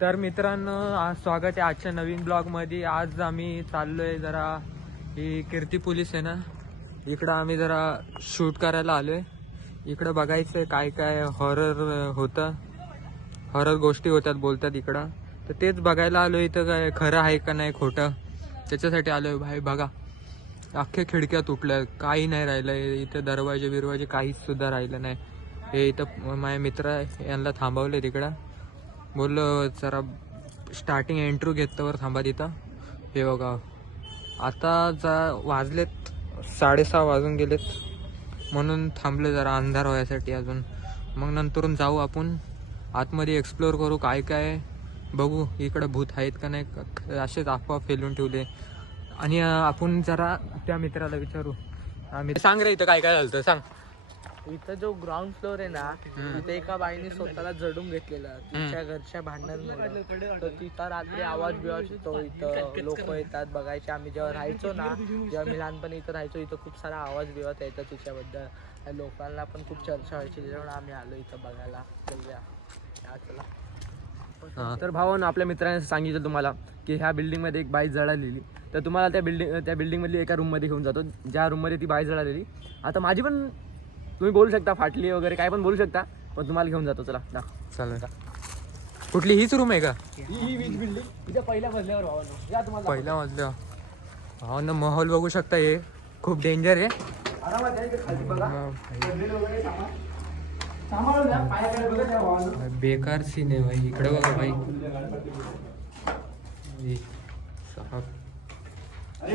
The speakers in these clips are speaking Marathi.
तर मित्रांनो, आज स्वागत आहे आजच्या नवीन ब्लॉग मध्ये। आज आम्ही चाललोय जरा ही कीर्ती पोलीस आहे ना, इकडं आम्ही जरा शूट करायला आलोय। इकडं बघायचंय काय काय हॉरर होतं, हॉरर गोष्टी होतात बोलतात इकडं, तर तेच बघायला आलोय। इथं काय खरं आहे का नाही खोटं त्याच्यासाठी आलोय। भाई बघा, अख्ख्या खिडक्या तुटल्या, काही नाही राहिलंय इथं, दरवाजे बिरवाजे काहीच सुद्धा राहिलं नाही। हे इथं माझे मित्र आहे, यांना थांबवले तिकडं, बोललो जरा स्टार्टिंग एंट्री घेतल्यावर थांबा तिथं। हे बघा, आता वाजलेत 6:30 वाजून गेलेत, म्हणून थांबले जरा अंधार व्हायसाठी अजून। मग नंतरून जाऊ आपण आतमध्ये, एक्सप्लोअर करू, काय काय बघू, इकडं भूत आहेत का नाही, असेच अफवा फैलून ठेवले। आणि आपण जरा त्या मित्राला विचारू, आम्ही सांग रे इथं काय काय झालं सांग। इथं जो ग्राउंड फ्लोर आहे ना, तिथे एका बाईने स्वतःला जडून घेतलेलं तिच्या घरच्या भांडणांमुळे। तर तिथं रात्री आवाज बिवाज येतो, इथं लोक येतात बघायचे। आम्ही जेव्हा राहायचो ना, जेव्हा मी लहानपणी इथं राहायचो, इथं खूप सारा आवाज बिवाज यायचा तिच्याबद्दल, लोकांना पण खूप चर्चा व्हायची, त्याच्यामुळे आम्ही आलो इथं बघायला। चला। तर भावानं आपल्या मित्राने सांगितलं तुम्हाला की ह्या बिल्डिंगमध्ये एक बाई जळालेली, तर तुम्हाला त्या बिल्डिंगमधली एका रूममध्ये घेऊन जातो, ज्या रूममध्ये ती बाई जळालेली। आता माझी पण तुम्ही बोलू शकता, फाटली वगैरे काय पण बोलू शकता, पण तुम्हाला घेऊन जातो। चला चालेल। कुठली हीच रूम आहे का? ही वीज बिल्डिंग तिच्या पहिल्या मजल्यावर भावानं, या तुम्हाला पहिल्या मजल्यावर। हो ना, माहोल बघू शकता, हे खूप डेंजर आहे। आरामात आहे, इथे खाली बघा वगैरे सांभाळून जा, पायाकडे बघा त्या भावानं। बेकार सीन आहे भाई, इकडे बघा भाई।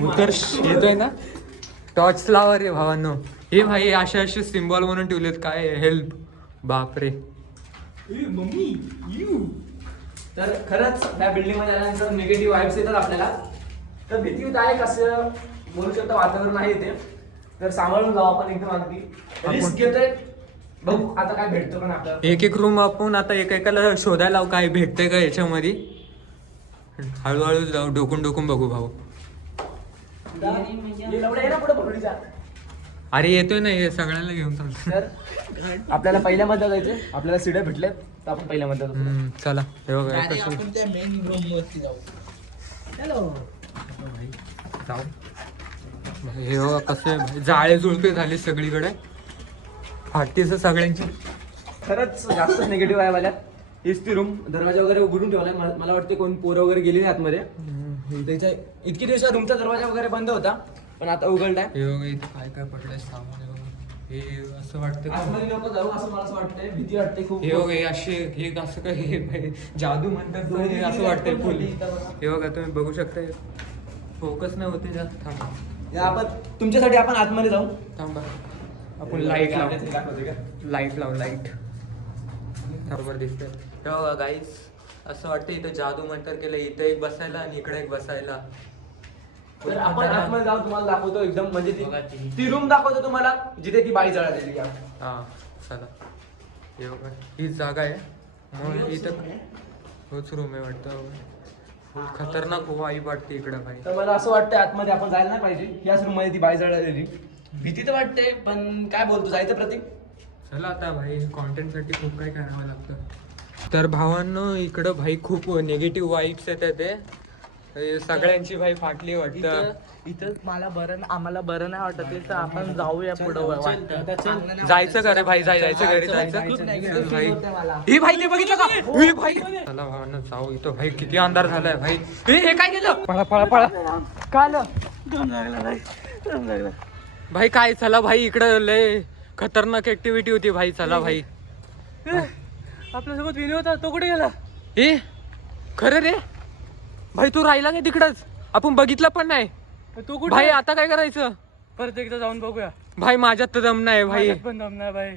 उतर येतोय ना, टॉर्च लावर आहे भावांनो। हे भाई असे असे सिम्बॉल म्हणून ठेवलेत, काय हेल्प, बापरे। तर खरंच त्या बिल्डिंग मध्ये आल्यानंतर निगेटिव्ह वाईब्स येतात आपल्याला, तर भीतीदायक असं बोलू शकतो वातावरण आहे इथे। तर सांभाळून जाऊ आपण एकदम, अगदी रिस्क घेतोय, बघू आता काय भेटतं पण आपल्याला। एक एक रूम आपण आता एकेकाला शोधायला लावू, काय भेटतंय का याच्यामध्ये। हळूहळू जाऊ, डोकून डोकून बघू भाऊ। अरे येतोय ना, हे सगळ्यांना घेऊन चालतो। तर आपल्याला पहिल्या मध्ये जायचं, आपल्याला सीड्या भेटल्यात, तर आपण पहिल्या मध्ये जातो। चला, हे बघा आपण त्या मेन रूम वरती जाऊ। हॅलो, जाऊ। हे बघा कसे जाळे जुळपे झाले सगळीकडे, फाटीस सगळ्यांची। खरंच जास्त निगेटिव्ह आहे वाल्यात। हीच ती रूम, दरवाजा वगैरे उघडून ठेवलाय, मला वाटते कोण पोरं वगैरे गेली नाही आतमध्ये। त्याच्या इतकी दिवसात रूमचा दरवाजा वगैरे बंद होता, पण आता उघडलाय। हे बघा इथे काय काय पडलंय सामान, हे बघा। हे असं वाटतं आतमध्ये लोक जाऊ असं मला असं वाटतंय, भीती वाटते खूप। हे बघा, हे असे हे असं काय, हे भाई जादू म्हणतात तो, हे असं वाटतंय फुल। हे बघा तुम्ही बघू शकता, फोकस नाही होते जास्त। थांबा, आपण तुमच्यासाठी आपण आतमध्ये जाऊ, थांबा, आपण लाईट लावू, लाईट लावू, लाईट बरोबर दिसतंय। हे बघा गाईस, असं वाटतं इथं जादू मंतर केलं, इथं एक बसायला आणि इकडे एक बसायला। तर आपण आतमध्ये जाऊ, तुम्हाला दाखवतो एकदम, म्हणजे ती रूम दाखवतो तुम्हाला जिथे ती बाई जळालेली आहे। हा चला, हे बघा हीच जागा आहे, मग इथं तोच रूम आहे वाटतं। खतरनाक वाईब वाटते इकडं भाई। तर मला असं वाटतं आतमध्ये आपण जायला नाही पाहिजे, याच रूम मध्ये ती बाई जळालेली। भीती तर वाटते, पण काय बोलतो, जायचं प्रतीक? चला आता भाई, कॉन्टेंट साठी खूप काय करावं लागतं। तर भावांनो, इकडं भाई खूप निगेटिव्ह वाईब्स येतात, ते सगळ्यांची भाई फाटली वाटतं। इथं आम्हाला बरं नाही वाटत, तर आपण जाऊया पुढं। जायचं का रे भाई, जायचं घरी जायचं भाई। हे भाई ते बघितलं का, हे भाई चला भावांनो जाऊ, इथं भाई किती अंधार झालाय भाई। हे काय केलं, पळा पळा पळा, काय आलं भाई, काय चला भाई, इकडं लय खतरनाक ऍक्टिव्हिटी होती भाई। चला भाई, आपल्यासोबत विनय होता, तो कुठे गेला? हे खरं रे भाई, तू राहिला नाही तिकडच, आपण बघितलं पण नाही। तो कुठे भाई आता काय करायचं? परत एकदा जाऊन बघूया भाई, माझ्यात तर दम नाही भाई, पण दम नाही भाई।